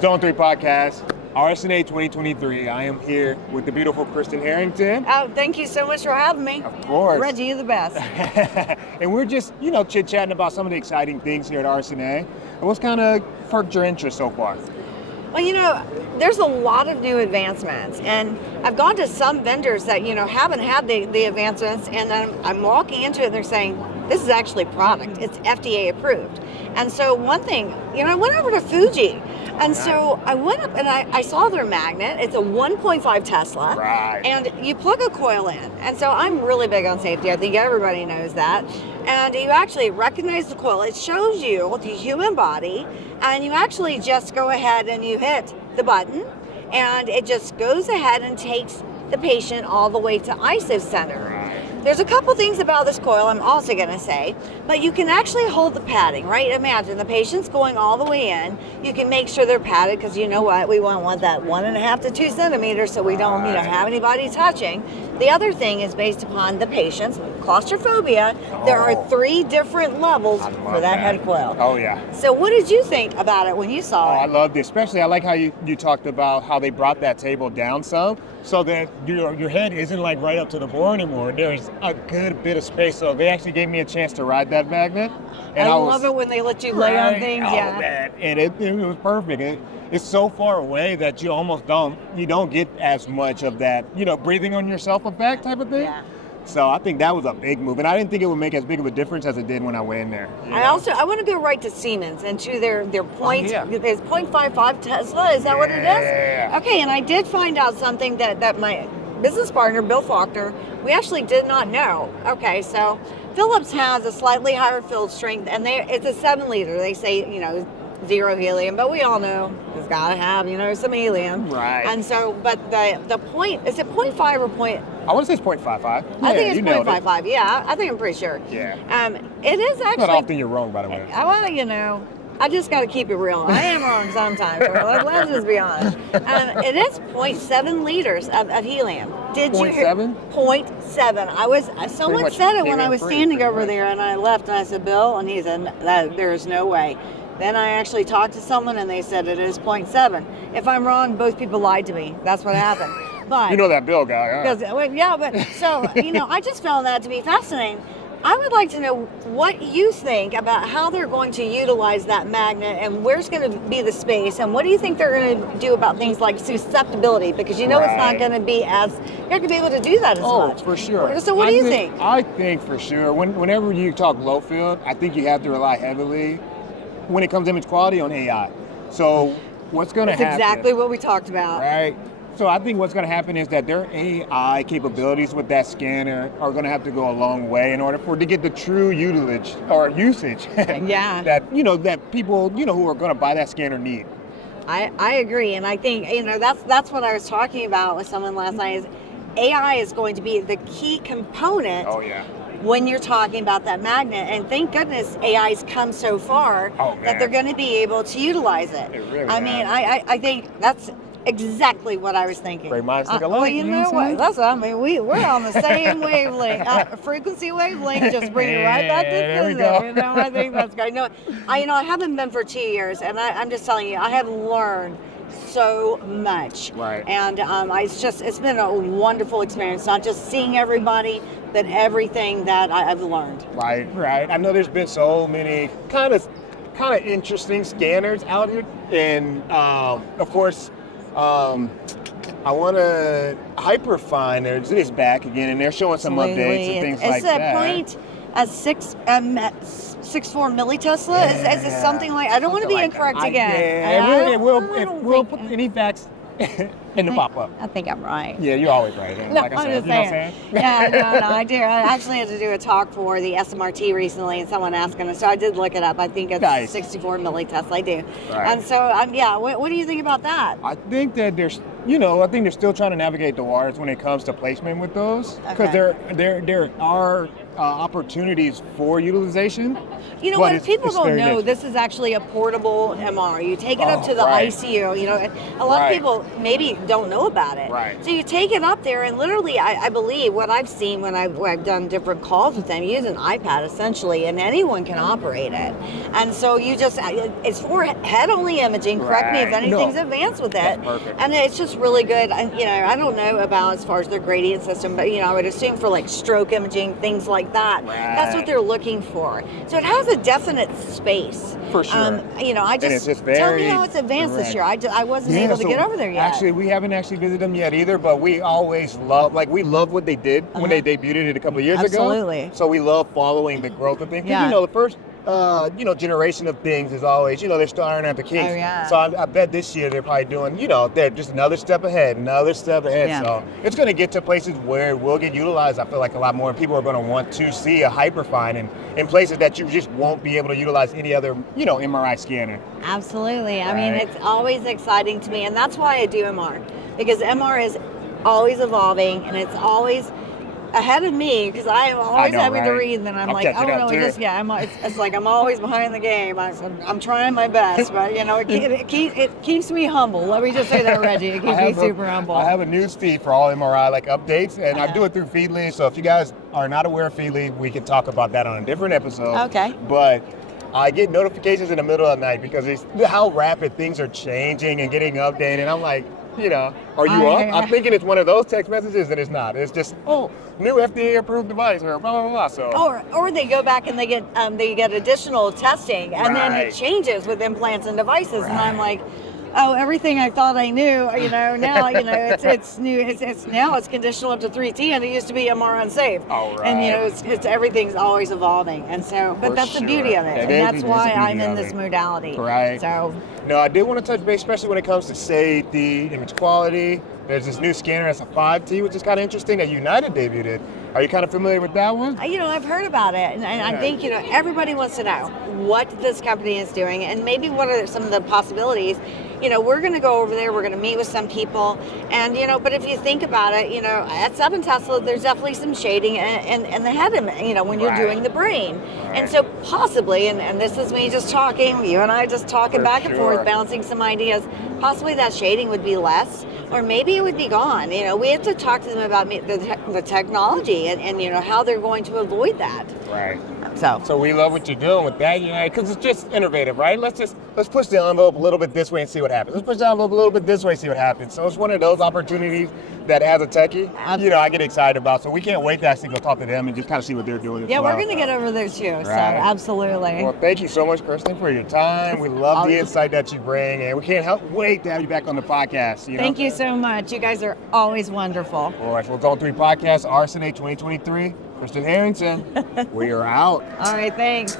Zone 3 Podcast, RSNA 2023. I am here with the beautiful Kristan Harrington. Oh, thank you so much for having me. Of course. Reggie, you're the best. And we're just, chit-chatting about some of the exciting things here at RSNA. And what's kind of perked your interest so far? Well, there's a lot of new advancements, and I've gone to some vendors that, haven't had the advancements, and I'm walking into it and they're saying, this is actually product. It's FDA approved. And so one thing, I went over to Fuji, and so I went up and I saw their magnet. It's a 1.5 Tesla. Right. And you plug a coil in. And so I'm really big on safety. I think everybody knows that. And you actually recognize the coil. It shows you the human body, and you actually just go ahead and you hit the button, and it just goes ahead and takes the patient all the way to ISO center. There's a couple things about this coil I'm also going to say, but you can actually hold the padding, right? Imagine the patient's going all the way in. You can make sure they're padded because you know what? We want that 1.5 to 2 centimeters so we don't have anybody touching. The other thing is based upon the patient's claustrophobia. There are 3 different levels for that head coil. Oh, yeah. So what did you think about it when you saw it? I loved it. Especially, I like how you talked about how they brought that table down some so that your head isn't like right up to the board anymore. There's a good bit of space. So they actually gave me a chance to ride that magnet. And I love it when they let you lay on things. Oh, man. And it was perfect. It's so far away that you almost don't get as much of that, breathing on yourself effect type of thing. Yeah. So I think that was a big move, and I didn't think it would make as big of a difference as it did when I went in there. I want to go right to Siemens and to their point. There's 0.55 Tesla. Is that what it is? Yeah. Okay, and I did find out something that my business partner, Bill Faulkner, we actually did not know. Okay, so Philips has a slightly higher field strength, and it's a 7 liter. They say, 0 helium, but we all know it's got to have, some helium. Right. And so, but the point, is it 0.5 or point? I want to say it's 0.55. I think it's 0.55. Yeah, I think I'm pretty sure. Yeah. It is actually. Not often you're wrong, by the way. I just got to keep it real. I am wrong sometimes. Let's just be honest. It is 0.7 liters of helium. Did you hear? 0.7. Someone said it when I was standing over there, and I left, and I said, Bill, and he said, there is no way. Then I actually talked to someone, and they said it is 0.7. If I'm wrong, both people lied to me. That's what happened. But you know that Bill guy, huh? I just found that to be fascinating. I would like to know what you think about how they're going to utilize that magnet, and where's going to be the space, and what do you think they're going to do about things like susceptibility? Because it's not going to be as, you're not going to be able to do that as much. Oh, for sure. So what do you think? I think for sure, whenever you talk low field, I think you have to rely heavily, when it comes to image quality, on AI. So what's going to happen? That's exactly what we talked about. Right. So I think what's going to happen is that their AI capabilities with that scanner are going to have to go a long way in order for it to get the true usage. Yeah. that people, who are going to buy that scanner need. I agree, and I think, that's what I was talking about with someone last night, is AI is going to be the key component. Oh, yeah. When you're talking about that magnet, and thank goodness AI's come so far that they're going to be able to utilize it. I think that's exactly what I was thinking. Great minds think alike. Well, you know what? That's what I mean. We're on the same wavelength, frequency wavelength. Just bring it right back to physics. I think that's great. I haven't been for 2 years, and I'm just telling you, I have learned so much. Right. And it's been a wonderful experience, not just seeing everybody, but everything that I've learned. Right. I know there's been so many kind of interesting scanners out here, and of course, I want to Hyperfine. It's back again, and they're showing some updates and things like that. It's a 6.4 millitesla. Is it something like? I don't want to be incorrect again. It will put any facts in the pop-up. I think I'm right. Yeah, you're always right. No, like I said, I'm just saying. I do. I actually had to do a talk for the SMRT recently, and someone asked me, so I did look it up. I think it's 64 millitesla. I do. Right. And so, what do you think about that? I think that they're still trying to navigate the waters when it comes to placement with those, because there are opportunities for utilization. You know but what? People don't very know niche. this is actually a portable MR. You take it up to the right. ICU. You know, a lot of people maybe don't know about it. Right. So you take it up there, and literally, I believe what I've seen when I've done different calls with them, you use an iPad essentially, and anyone can operate it. And so you just, it's for head-only imaging. Correct me if anything's advanced with it. That's perfect. And it's just really good. And, you know, I don't know about as far as their gradient system, but, you know, I would assume for like stroke imaging, things like that, that's what they're looking for. So it has a definite space. For sure. You know, I just, tell me how it's advanced this year. I wasn't able to get over there yet. Actually, we haven't actually visited them yet either, but we always love, we loved what they did when they debuted it a couple of years ago. Absolutely. So we love following the growth of things. 'Cause, Yeah. you know, the first, generation of things is always, you know, they're still ironing out the kinks. Oh, yeah. So I bet this year they're probably doing, you know, they're just another step ahead. Yeah. So it's going to get to places where it will get utilized. I feel like a lot more people are going to want to see a hyperfine in places that you just won't be able to utilize any other, you know, MRI scanner. Absolutely. I mean, it's always exciting to me, and that's why I do MR, because MR is always evolving, and it's always ahead of me, because I am always having to read, and I'm like, oh no, it's like I'm always behind the game. I'm trying my best, but you know, it keeps me humble. Let me just say that, Reggie. It keeps me super humble. I have a news feed for all MRI updates, and I do it through Feedly. So if you guys are not aware of Feedly, we can talk about that on a different episode. Okay. But I get notifications in the middle of the night because it's how rapid things are changing and getting updated. I'm like, you know, are you up? I'm thinking it's one of those text messages, and it's not. It's just, new FDA approved device or blah blah blah. So or they go back and they get additional testing, and then it changes with implants and devices, and I'm like, oh, everything I thought I knew, you know, now, you know, it's new. It's now it's conditional up to 3T, and it used to be MR unsafe. And you know, it's everything's always evolving, and so, but that's the beauty of it, and that's why I'm in this modality. Right. So. No, I did want to touch base, especially when it comes to safety, image quality. There's this new scanner that's a 5T, which is kind of interesting that United debuted. Are you kind of familiar with that one? You know, I've heard about it, and I think, you know, everybody wants to know what this company is doing, and maybe what are some of the possibilities. You know, we're going to go over there, we're going to meet with some people, and, you know, but if you think about it, you know, at 7 Tesla, there's definitely some shading in the head, you know, when you're doing the brain. And so possibly, and this is me just talking, you and I just talking back and forth, bouncing some ideas, possibly that shading would be less, or maybe it would be gone. You know, we have to talk to them about the technology and you know, how they're going to avoid that. Right. So we love what you're doing with that, you know, because it's just innovative, right? Let's push the envelope a little bit this way and see what happens. Let's push the envelope a little bit this way and see what happens. So it's one of those opportunities that as a techie, you know, I get excited about. So we can't wait to actually go talk to them and just kind of see what they're doing. Yeah, we're going to get over there too. So absolutely. Well, thank you so much, Kristan, for your time. We love the insight that you bring, and we can't wait to have you back on the podcast. Thank you so much. You guys are always wonderful. All right, we'll go 3 podcasts, RSNA 2023. Kristan Harrington, we are out. All right, thanks.